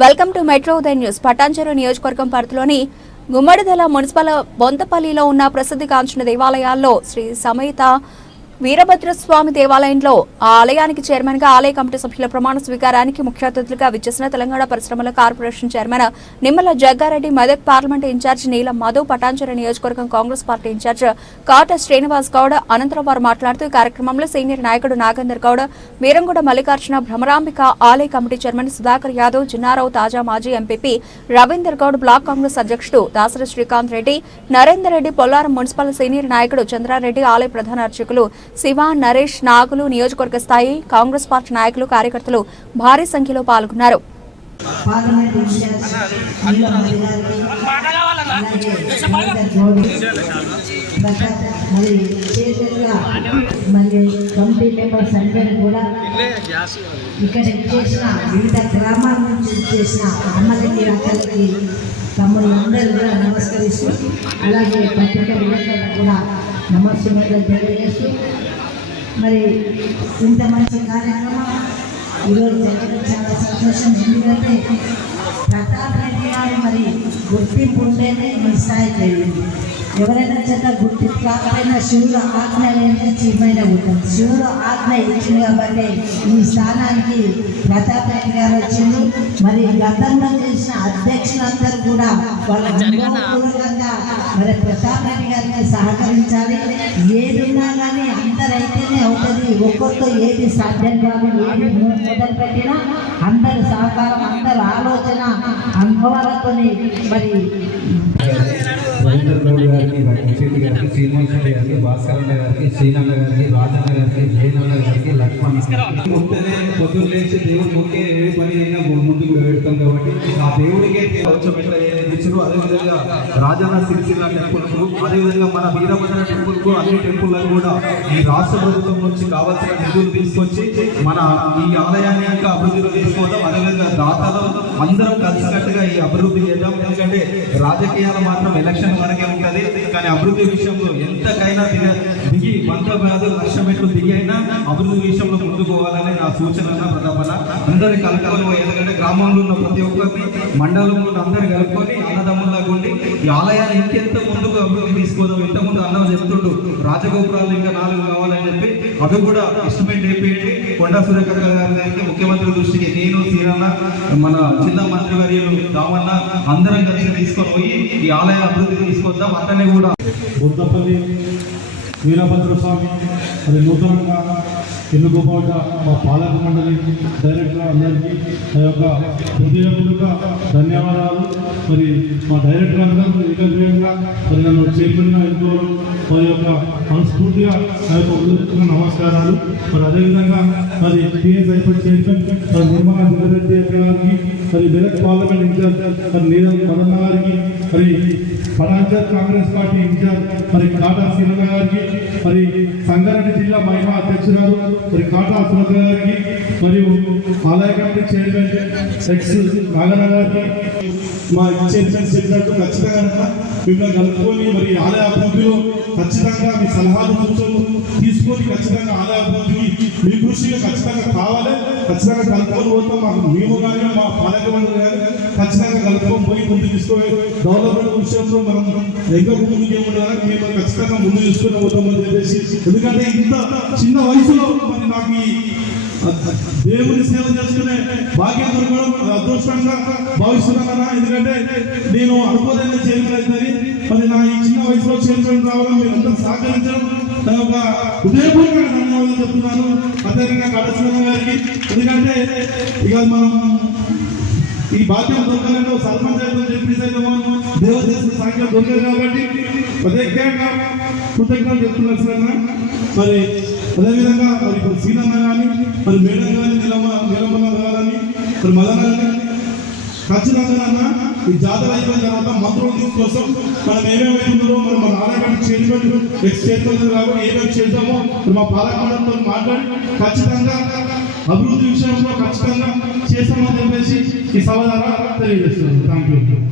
Welcome to metro Udayam news. Patancheru నియోజకవర్గం పరిధిలోని Gummadidala municipal బొంతపల్లిలో ఉన్న ప్రసిద్ధిగాంచిన దేవాలయాల్లో శ్రీ సమేత వీరభద్రస్వామి దేవాలయంలో ఆ ఆలయానికి చైర్మన్గా ఆలయ కమిటీ సభ్యుల ప్రమాణ స్వీకారానికి ముఖ్య అతిథులుగా విచ్చేసిన తెలంగాణ పరిశ్రమల corporation chairman Nimmala Jaggareddy Medak parliament in charge Neelam Madhu Patancheru నియోజకవర్గం Congress party in charge Kata Srinivas Goud అనంతరం వారు మాట్లాడుతూ ఈ కార్యక్రమంలో సీనియర్ నాయకుడు నాగేందర్ గౌడ్ వీరంగూడ మల్లికార్జున భ్రమరాంబిక ఆలయ కమిటీ చైర్మన్ సుధాకర్ యాదవ్ చిన్నారావు తాజా మాజీ ఎంపీపీ రవీందర్ గౌడ్ బ్లాక్ కాంగ్రెస్ అధ్యక్షుడు దాసరి శ్రీకాంత్ రెడ్డి నరేందర్ రెడ్డి పొల్లారం మున్సిపల్ సీనియర్ నాయకుడు చంద్రారెడ్డి ఆలయ ప్రధాన అర్చకులు శివ నరేష్ నాగులు నియోజకవర్గ స్థాయి కాంగ్రెస్ పార్టీ నాయకులు కార్యకర్తలు భారీ సంఖ్యలో పాల్గొన్నారు. కమిటీ మెంబర్స్ అందరూ కూడా ఇక్కడ చేసిన వివిధ గ్రామాల నుంచి చేసిన అమ్మలకి కూడా నమస్కరిస్తూ అలాగే పత్రిక విలేకరులకు కూడా నమస్కారం తెలియజేస్తూ మరి ఇంత మంచి కార్యక్రమం ఈరోజు జరగడం చాలా సంతోషం. ఎందుకంటే ప్రతాప్ రెడ్డి గారు మరి గుర్తింపు ఉంటేనే మీ స్థాయికి వెళ్ళింది ఎవరైనా చేత గుర్తింపు కాకపోయినా శివుడు ఆజ్ఞ లేని చీమైన ఉంటుంది శివుడు ఆజ్ఞ ఇచ్చింది కాబట్టి ఈ స్థానానికి ప్రతాప్ రెడ్డి గారు వచ్చింది మరి గతంలో చేసిన అధ్యక్షులంతా కూడా వాళ్ళ మరి ప్రతాప్ రెడ్డి గారికి సహకరించాలి. ఏదున్నా కానీ అందరైతేనే అవుతుంది. ఒక్కొక్కరితో ఏది సాధ్యం కాదు ఏది మొదలు పెట్టినా అందరి సహకారం అందరి ఆలోచన అనుభవాలతో మరి రవీంద్ర గౌడ్ గారికి రఘుశెట్టి గారికి శ్రీనివాస్ రెడ్డి గారికి భాస్కర్ అన్న గారికి శ్రీనన్న గారికి రాజన్న గారికి జయనన్న గారికి లక్ష్మణ్ పొద్దున్న లేచి దేవుడి ఏ పని అయినా ముందుకు పెడతాం కాబట్టి ఆ దేవుడికి వచ్చబెట్ట ఏదైతే అదేవిధంగా రాజన్న సిరిసిల్ల టెంపుల్కు అదేవిధంగా మన వీరభద్ర టెంపుల్కు అన్ని టెంపుల్లకు కూడా ఈ రాష్ట్ర ప్రభుత్వం నుంచి కావాల్సిన నిధులు తీసుకొచ్చి మన ఈ ఆలయాన్ని యొక్క అభివృద్ధిలో తీసుకోవడం అదేవిధంగా దాతలు అందరం కలిసికట్టుగా ఈ అభివృద్ధి చేద్దాం. ఎందుకంటే రాజకీయాలు మాత్రం ఎలక్షన్ వరకే ఉంటుంది. కానీ అభివృద్ధి విషయంలో ఎంతకైనా దిగి వంద కాదు లక్ష మెట్లు దిగి అయినా అభివృద్ధి విషయంలో ముందుకు నా సూచన ప్రతాపన. అందరి కలకలం ఎందుకంటే గ్రామంలో ఉన్న ప్రతి ఒక్కరిని మండలంలో ఉన్న అందరిని కలుపుకొని అన్నదమ్ముల్లాగా ఉండి ఈ ఆలయాన్ని ఇంకెంత ముందుకు అభివృద్ధి తీసుకోదాం ఇంత ముందు అన్నం చెప్తుండు రాజగోపురాలు ఇంకా నాలుగు కావాలని చెప్పి. అవి కూడా ఎస్టిమేట్ అయిపోయింది కొండా సురేఖ గారు అయితే ముఖ్యమంత్రి దృష్టికి నేను సీరన్న మన చిన్న మంత్రి వర్యులు రామన్న అందరం కలిసి తీసుకొని పోయి ఈ ఆలయ అభివృద్ధి తీసుకొద్దాం. అతన్ని కూడా బుద్ధపల్లి వీరభద్ర స్వామి అది నూతనంగా ఎన్నుకోబడ్డ మా పాలక మండలి డైరెక్టర్ అందరికీ నా యొక్క హృదయపూర్వక ధన్యవాదాలు. మరి మా డైరెక్టర్ అందరూ ఏకగ్రీయంగా మరి నన్ను చైర్మన్గా ఎన్నుకోవడం వారి యొక్క మనస్ఫూర్తిగా నా యొక్క హృదయపూర్వక నమస్కారాలు. మరి అదేవిధంగా మరి టీఎస్ అయిపోయి చైర్మన్ మరి నిర్మలా దిగరెడ్డి గారికి మరి మెదక్ పార్లమెంట్ ఇన్ఛార్జ్ మరి నీరవ్ మదన్న గారికి మరి పటాంచర్ కాంగ్రెస్ పార్టీ ఇన్ఛార్జ్ మరి కాటా శ్రీరంగ గారికి మరి సంగారెడ్డి జిల్లా మహిళా అధ్యక్షురాలు మరి కాటా సురభ గారికి మరియు ఆలయ కమిటీ చైర్మన్ ఎక్స్ నాగన్న గారికి మా చైర్మన్ చెప్పినట్టు ఖచ్చితంగా మిమ్మల్ని కలుపుకొని మరి ఆలయ అభివృద్ధిలో ఖచ్చితంగా మీ సలహాలు సూచనలు తీసుకొని ఖచ్చితంగా ఆలయ అభివృద్ధికి మీ కృషిగా ఖచ్చితంగా కావాలి. ఖచ్చితంగా కలుపుకొని పోతాం. మాకు మేము కానీ మా పాలక మండలి కానీ ఖచ్చితంగా కలుపుకొని పోయి ముందు తీసుకొని డెవలప్మెంట్ విషయంలో మనం ఇంకా ముందు ఏముండాలని మేము ఖచ్చితంగా ముందు తీసుకొని పోతామని చెప్పేసి. ఎందుకంటే ఇంత చిన్న వయసులో మరి నాకు దేవుని సేవ చేసుకునే భాగ్యం దొరకడం అదృష్టంగా భావిస్తున్నాను ఎందుకంటే నేను అనుకోదైన చైర్మన్ మరి నా ఈ చిన్న వయసులో చైర్మన్ రావడం మీరు అందరూ సహకరించడం నా యొక్క హృదయపూర్వక ధన్యవాదాలు చెప్తున్నాను. అదేవిధంగా కడసిన గారికి. ఎందుకంటే ఇక మనం ఈ బాధ్యత దొరకాలంటే సర్పంచ్ అయితే చెప్పేసి అయితే సాంఖ్యం దొరకదు కాబట్టి ప్రత్యేకంగా కృతజ్ఞతలు చెప్తున్నారు సార్ మరి అదేవిధంగా మరి ఇప్పుడు సీనన్న కానీ మరి మేడం కానీ నిలమ నిలమన్న కానీ మరి మదన ఖచ్చితంగా ఈ జాతర అయిపోయిన తర్వాత మంత్రుల కోసం మనం ఏమేమి అవుతుందో మనం మన ఆలయం చైర్మన్ ఎక్స్ చైర్మన్ కాబట్టి ఏమేమి చేద్దామో మరి మా పాలకమండలితో మాట్లాడి ఖచ్చితంగా అభివృద్ధి విషయంలో ఖచ్చితంగా చేస్తామని చెప్పేసి ఈ సభ ద్వారా తెలియజేస్తున్నాను. Thank you